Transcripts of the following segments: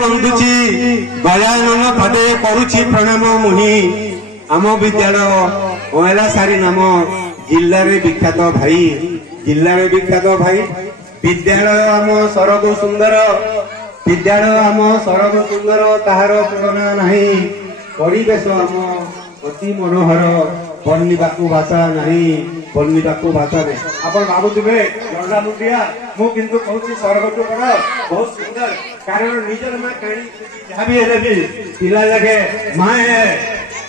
बंधुची गजानन पदे करुची प्रणाम मुहि आम विद्यालय महिला सारी नाम जिल्ला रे विख्यात भाई जिल्ला रे विख्यात भाई विद्यालय आम सरग सुंदर विद्यालय आम सरग सुंदर ताहार तुलना नाही परिवेश आम अति मनोहर वर्णिबाकू भाषा नहीं वर्णिबाकू भाषा नहीं आपण भावुवे लंडा मुंडिया मु किंतु कहूची सरगटु बड़ बहुत सुंदर कारण निजर मां कहानी जहाँ भी हेले भी पिला लगे मां है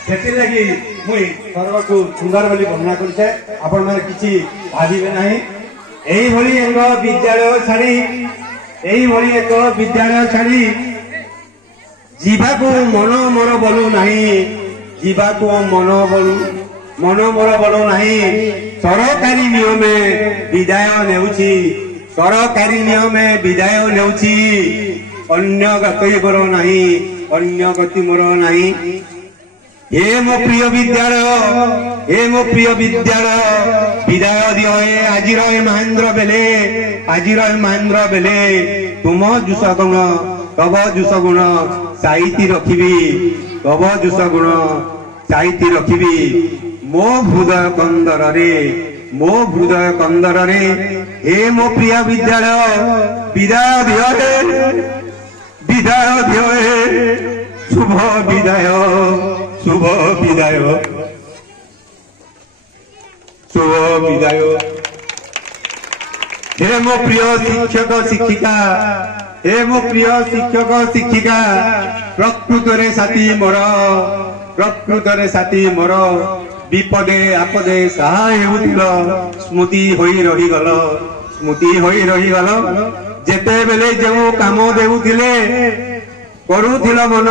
सेति लगी मुई सरगटु सुंदर बोली वर्णना करछे आपण माने किछि भाबिबे नाही एई भली एक विद्यालय छाड़ी एई भली एक विद्यालय छाड़ी जीवाको मन मोर बोलू नाही जीवाको मन मोर बोलू नाही सरकारी नियमे विदाय नेउछि सरकारी नियमे विदाय नेउछि अन्य गति मोर नाही अन्य गति मोर नाही हे मो प्रिय विद्यालय विदाय दियो आजिर महेंद्र बेले तुम जुस गुण तब जुस गुण साइती रखिबी तब जुस गुण साइती रखिबी मो हृदय कंदर रे हे मो प्रिय विद्यालय विदाय दियो शुभ विदाय हे मो प्रिय शिक्षक शिक्षिका प्रकृतरे साथी मोर विपदे आपदे सहाय हेउथिल स्मृति होई रही गल जेते बेले जो काम देउथिले करूथिल मन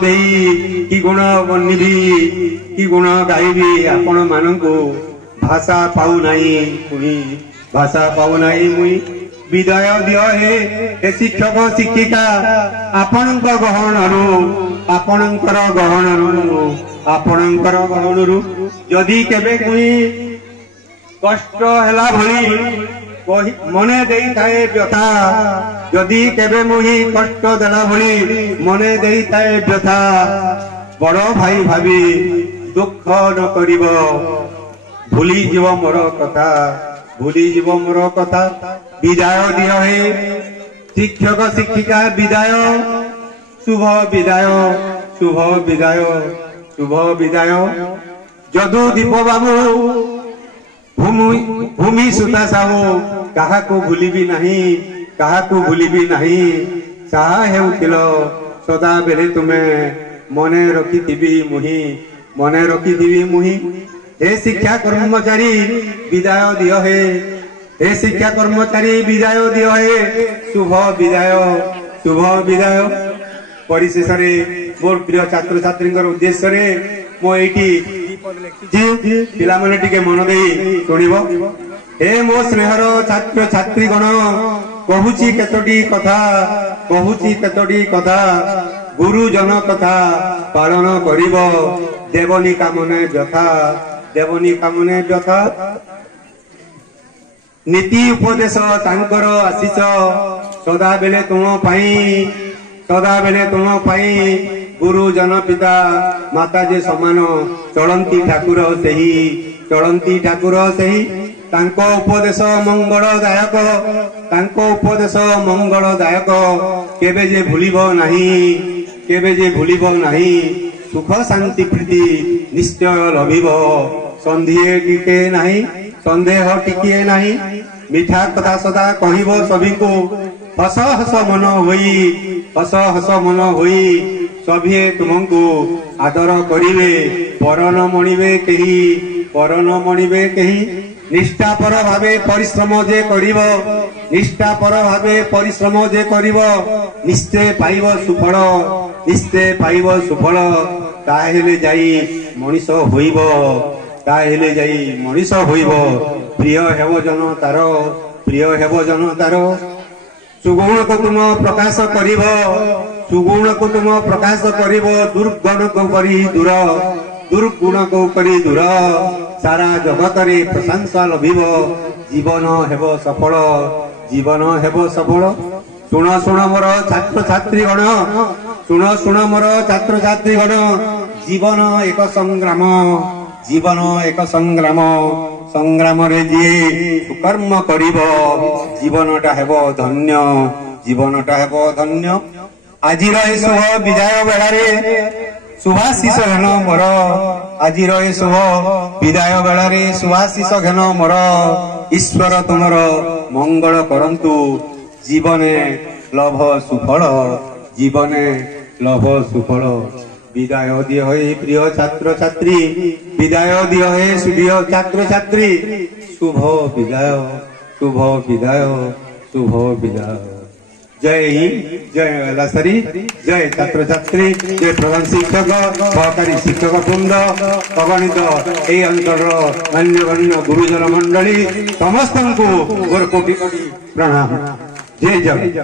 देई कि गुण बनिबी कि गुण गाइबी आपण मानंकु भाषा पाउ नाही मुई विदाय दियो हे शिक्षक शिक्षिका आपणकर गहणरू जदि केबे कोई कष्ट हेला भली मने देई थाए व्यथा जदि केबे मुही कष्ट देला भली मने देई थाए व्यथा बड़ भाई भाभी दुख न करिब भूली जीव मोर कथा विदाय दियो हे शिक्षक शिक्षिका विदाय शुभ विदाय जदु दीप बाबू भूमि सुता साहू कहा को भूलिबी नहीं साहा हेउथिल सदा बेले तुमे मने रखिथिबी मुही हे शिक्षा कर्मचारी विदाय दियो हे शिक्षा कर्मचारी विदाय दियो हे शुभ विदाय परिशेष मोर प्रिय छात्र छात्री उद्देश्य रे मो एठी पिला माने टिके मन देई सुनिबो हे मो स्नेहर छात्र छात्री गण कहूची केतोटी कथा गुरुजन कथा पालन करिब देवनी कामने व्यथा नीति उपदेश तांकर आशीष सदा बेले तुम पाई गुरुजन पिता माता जे समान चलंती ठाकुर सही तांको उपदेश मंगलदायक केबे जे भूलिबो नाही सुख शांति प्रीति निश्चय लभिब संदेह टिके नाही मिठा कथा सदा कहिब सभी को हस हस मन होई सभी तुमको आदर करिवे पर न मणिबे कही निष्ठापर भावे परिश्रम जे करिव निश्चय पाइब सुफल ताहेले जाई मनीष होइब प्रिय हेब जन तार सुगुण को तुम प्रकाश करिब दुर्गुण को करी दूर सारा जगत रे प्रशंसा लभिब जीवन हेब सफल शुण शुण मोर छात्र छात्री गण शुण मोर छात्र छात्री गण जीवन एक संग्राम जीवन एक संग्राम संग्राम रे जी सुकर्म करिब जीवनटा हेबो धन्य जीवनटा हेबो धन्य आजिर ए शुभ विदाय बेलारे सुभाशिष घेन मोर आजिर ए शुभ विदाय बेलारे सुभाशिष घेन मोर ईश्वर तुमर मंगल करंतु जीवने लभ सुफल जीवने लभ सुफल विदाय दिय हे प्रिय छात्र छात्री विदाय दिय हे प्रिय छात्र छात्री शुभ विदाय शुभ विदाय शुभ विदाय जय हिंद जय लासरी जय छात्र छात्री जय प्रधान शिक्षक सहकारी शिक्षक वृंद अगणित ए अंचल मान्यगण्य गुरुजन मंडली समस्त को गोर कोटि कोटि प्रणाम जय जय।